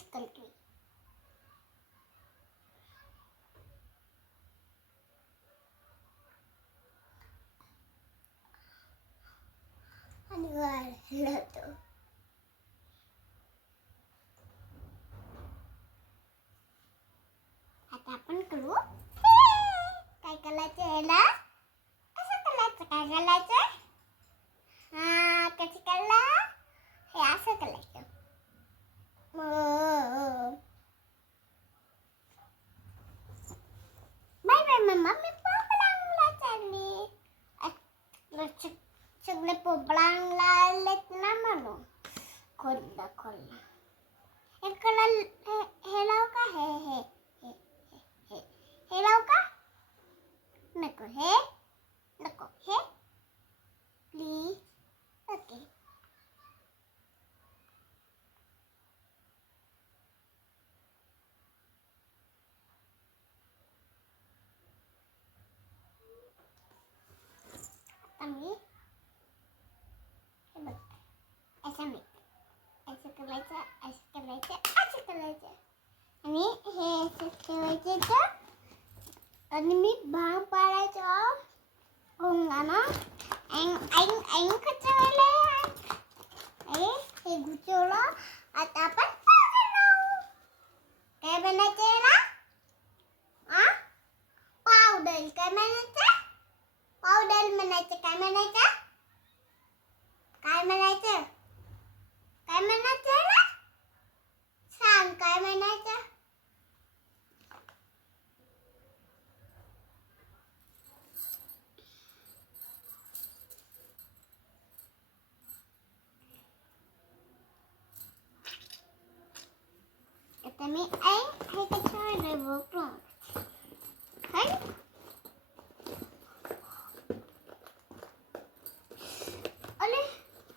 Miss करतोय आणि वाढला तो. आता आपण करू. काय करायचं याला? कसं करायचं? काय करायचं हा कसं करायला हे असं करायचं बाय बाय मम्मा मी पोपळांगला चालली अ- स- सगळे आलेत ना म्हणून खोललं खोललं हे कलर हे हे लाव का हे हे हे हे हे हे लाव का नको हे नको हे प्लीज ओके आता मी हे बघ मी. असं करायचं असं करायचं असं करायचं. आणि हे असं ठेवायचे तर आणि मी भांग पाडायचं. हो कचवलं हे गुचवलं. आता आपण काय बनायचं याला? आ? पावडर. काय म्हणायचं? पावडर म्हणायचं. काय म्हणायचं? काय म्हणायचं काय म्हणायचं याला सांग काय म्हणायचं आता मी ऐ हे कशावर बघतो है अरे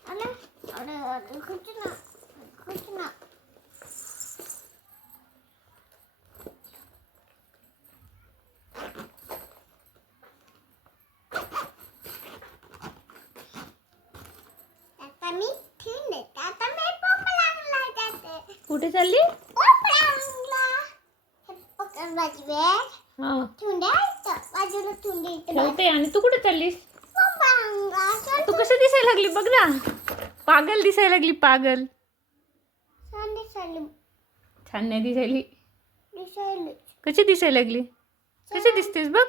अरे अरे अरे कुछ ना कुछ ना आता मी ठेवून देते आता मी पोपलांगला जाते कुठे चालली पोपलांगला हे पकड माझी बॅग हा ठुंड्या इथं बाजूला ठुंड्या ठेवते. आणि तू कुठे चाललीस? मम्मा अंगात तू कसं दिसायला लागली? बघ ना. पागल दिसायला लागली पागल. छान चालू छान नाही दिसायली. दिसायली. कशी दिसायला लागली? कशी दिसतेस बघ.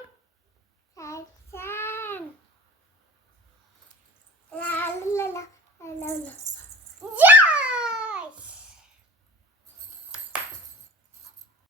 छान छान. लाल लाल.